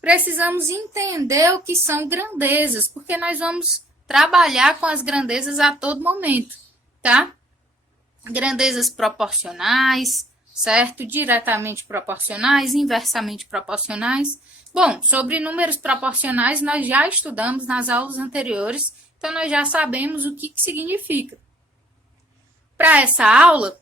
precisamos entender o que são grandezas, porque nós vamos trabalhar com as grandezas a todo momento, tá? Grandezas proporcionais, certo? Diretamente proporcionais, inversamente proporcionais. Bom, sobre números proporcionais nós já estudamos nas aulas anteriores, então nós já sabemos o que significa. Para essa aula,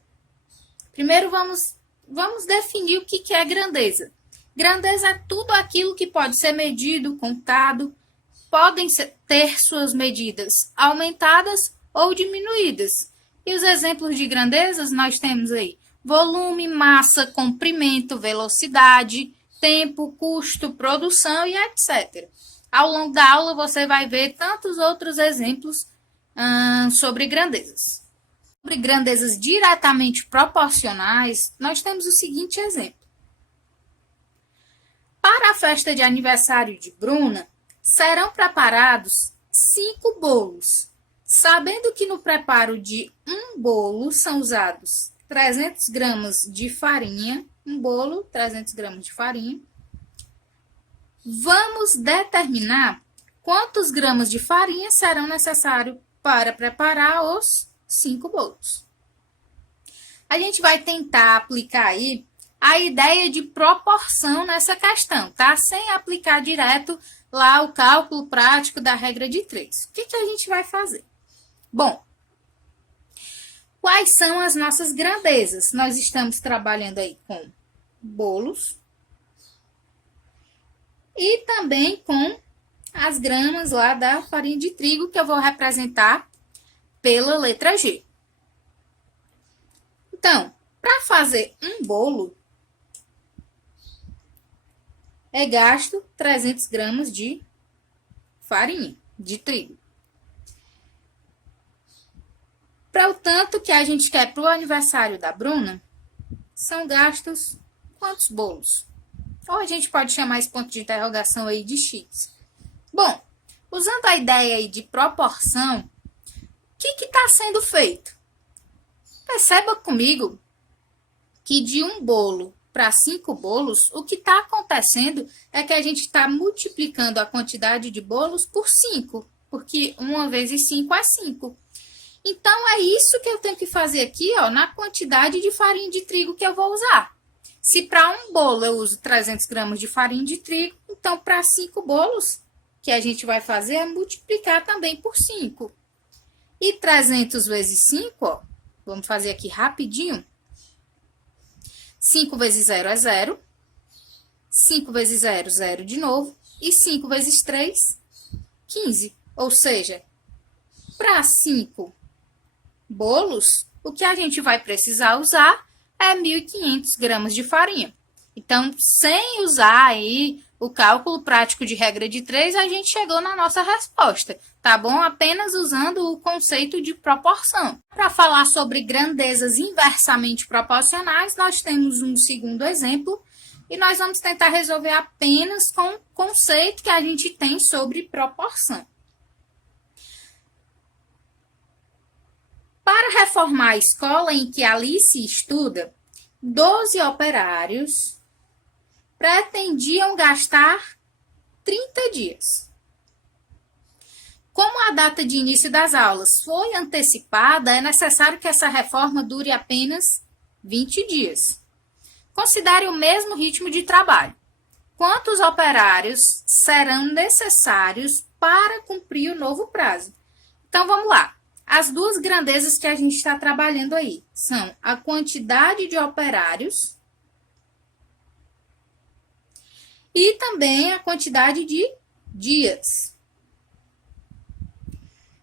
primeiro vamos definir o que é grandeza. Grandeza é tudo aquilo que pode ser medido, contado, podem ter suas medidas aumentadas ou diminuídas. E os exemplos de grandezas nós temos aí volume, massa, comprimento, velocidade, tempo, custo, produção e etc. Ao longo da aula você vai ver tantos outros exemplos sobre grandezas. Sobre grandezas diretamente proporcionais, nós temos o seguinte exemplo. Para a festa de aniversário de Bruna, serão preparados 5 bolos. Sabendo que no preparo de um bolo são usados 300 gramas de farinha, um bolo, 300 gramas de farinha, vamos determinar quantos gramas de farinha serão necessários para preparar os 5 bolos. A gente vai tentar aplicar aí a ideia de proporção nessa questão, tá? Sem aplicar direto lá o cálculo prático da regra de 3. O que a gente vai fazer? Bom, quais são as nossas grandezas? Nós estamos trabalhando aí com bolos e também com as gramas lá da farinha de trigo, que eu vou representar pela letra G. Então, para fazer um bolo, é gasto 300 gramas de farinha de trigo. Para o tanto que a gente quer para o aniversário da Bruna, são gastos quantos bolos? Ou a gente pode chamar esse ponto de interrogação aí de X. Bom, usando a ideia aí de proporção, o que está sendo feito? Perceba comigo que de um bolo para 5 bolos, o que está acontecendo é que a gente está multiplicando a quantidade de bolos por 5, porque 1 vezes 5 é 5. Então, é isso que eu tenho que fazer aqui, ó, na quantidade de farinha de trigo que eu vou usar. Se para um bolo eu uso 300 gramas de farinha de trigo, então para 5 bolos, que a gente vai fazer é multiplicar também por 5. E 300 vezes 5, ó, vamos fazer aqui rapidinho. 5 vezes 0 é 0. 5 vezes 0, 0 de novo. E 5 vezes 3, 15. Ou seja, para 5 bolos, o que a gente vai precisar usar é 1.500 gramas de farinha. Então, sem usar aí o cálculo prático de regra de 3, a gente chegou na nossa resposta, tá bom? Apenas usando o conceito de proporção. Para falar sobre grandezas inversamente proporcionais, nós temos um segundo exemplo e nós vamos tentar resolver apenas com o conceito que a gente tem sobre proporção. Para reformar a escola em que Alice estuda, 12 operários pretendiam gastar 30 dias. Como a data de início das aulas foi antecipada, é necessário que essa reforma dure apenas 20 dias. Considere o mesmo ritmo de trabalho. Quantos operários serão necessários para cumprir o novo prazo? Então, vamos lá. As duas grandezas que a gente está trabalhando aí são a quantidade de operários e também a quantidade de dias.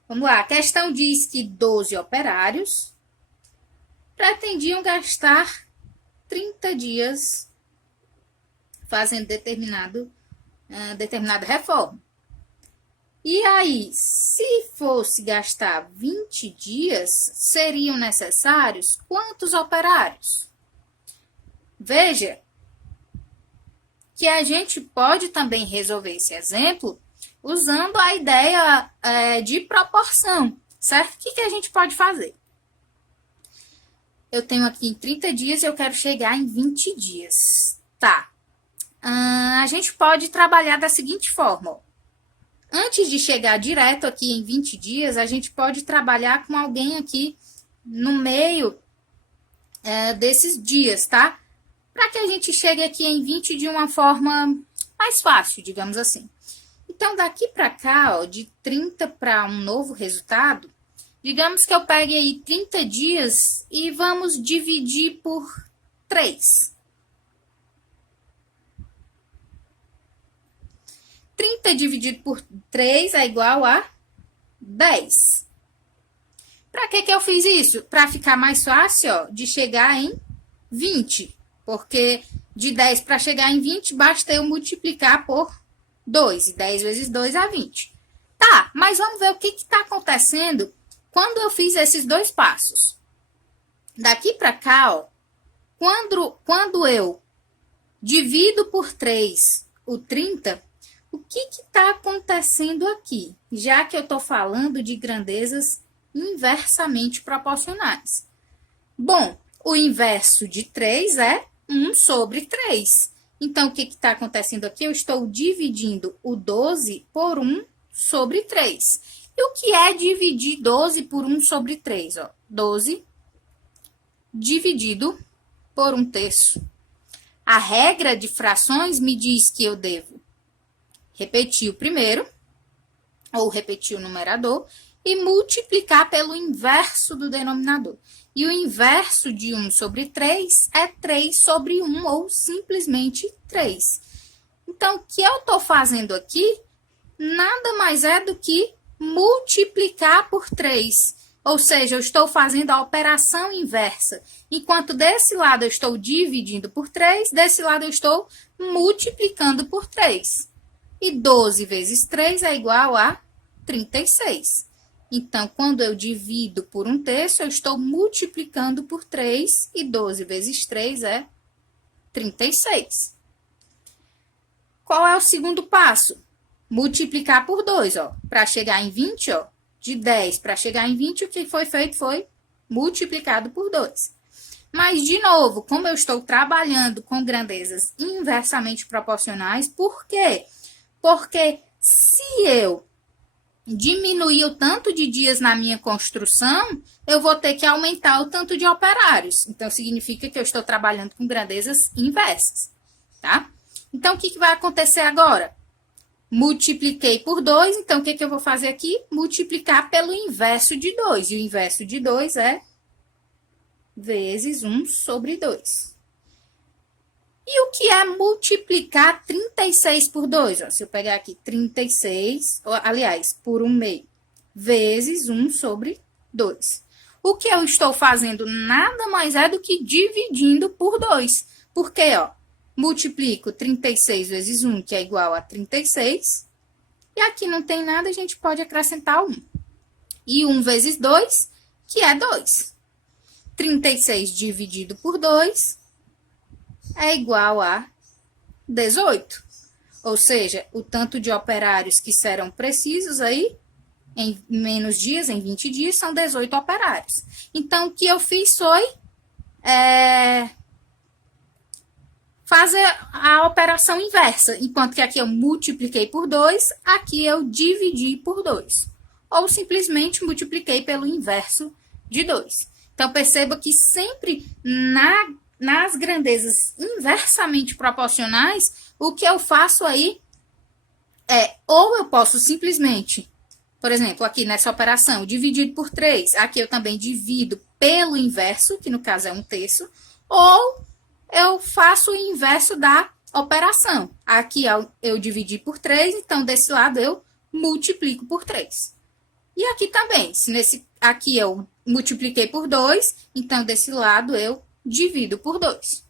Vamos lá, a questão diz que 12 operários pretendiam gastar 30 dias fazendo determinada reforma. E aí, se fosse gastar 20 dias, seriam necessários quantos operários? Veja que a gente pode também resolver esse exemplo usando a ideia de proporção, certo? O que a gente pode fazer? Eu tenho aqui em 30 dias e eu quero chegar em 20 dias. Tá. A gente pode trabalhar da seguinte forma, ó. Antes de chegar direto aqui em 20 dias, a gente pode trabalhar com alguém aqui no meio desses dias, tá? Para que a gente chegue aqui em 20 de uma forma mais fácil, digamos assim. Então, daqui para cá, ó, de 30 para um novo resultado, digamos que eu pegue aí 30 dias e vamos dividir por 3. 30 dividido por 3 é igual a 10. Para que eu fiz isso? Para ficar mais fácil, ó, de chegar em 20. Porque de 10 para chegar em 20, basta eu multiplicar por 2. E 10 vezes 2 é 20. Tá, mas vamos ver o que está acontecendo quando eu fiz esses dois passos. Daqui para cá, ó, quando eu divido por 3 o 30, o que está acontecendo aqui? Já que eu estou falando de grandezas inversamente proporcionais. Bom, o inverso de 3 é 1 sobre 3. Então, o que está acontecendo aqui? Eu estou dividindo o 12 por 1 sobre 3. E o que é dividir 12 por 1 sobre 3? Ó, 12 dividido por 1/3. A regra de frações me diz que eu devo repetir o primeiro, ou repetir o numerador, e multiplicar pelo inverso do denominador. E o inverso de 1 sobre 3 é 3 sobre 1, ou simplesmente 3. Então, o que eu estou fazendo aqui nada mais é do que multiplicar por 3. Ou seja, eu estou fazendo a operação inversa. Enquanto desse lado eu estou dividindo por 3, desse lado eu estou multiplicando por 3. E 12 vezes 3 é igual a 36. Então, quando eu divido por 1/3, eu estou multiplicando por 3, e 12 vezes 3 é 36. Qual é o segundo passo? Multiplicar por 2, ó. Para chegar em 20, ó, de 10 para chegar em 20, o que foi feito foi multiplicado por 2. Mas, de novo, como eu estou trabalhando com grandezas inversamente proporcionais, por quê? Porque se eu diminuir o tanto de dias na minha construção, eu vou ter que aumentar o tanto de operários. Então, significa que eu estou trabalhando com grandezas inversas, tá? Então, o que vai acontecer agora? Multipliquei por 2, então, o que eu vou fazer aqui? Multiplicar pelo inverso de 2. E o inverso de 2 é vezes 1 sobre 2. E o que é multiplicar 36 por 2? Ó, se eu pegar aqui 36, aliás, por 1/2, vezes 1 sobre 2. O que eu estou fazendo nada mais é do que dividindo por 2. Por quê? Ó, multiplico 36 vezes 1, que é igual a 36. E aqui não tem nada, a gente pode acrescentar 1. E 1 vezes 2, que é 2. 36 dividido por 2 é igual a 18. Ou seja, o tanto de operários que serão precisos aí, em menos dias, em 20 dias, são 18 operários. Então, o que eu fiz foi fazer a operação inversa. Enquanto que aqui eu multipliquei por 2, aqui eu dividi por 2. Ou simplesmente multipliquei pelo inverso de 2. Então, perceba que sempre nas grandezas inversamente proporcionais, o que eu faço aí é, ou eu posso simplesmente, por exemplo, aqui nessa operação, dividido por 3, aqui eu também divido pelo inverso, que no caso é 1/3, ou eu faço o inverso da operação. Aqui eu dividi por 3, então desse lado eu multiplico por 3. E aqui também, se aqui eu multipliquei por 2, então desse lado eu divido por 2.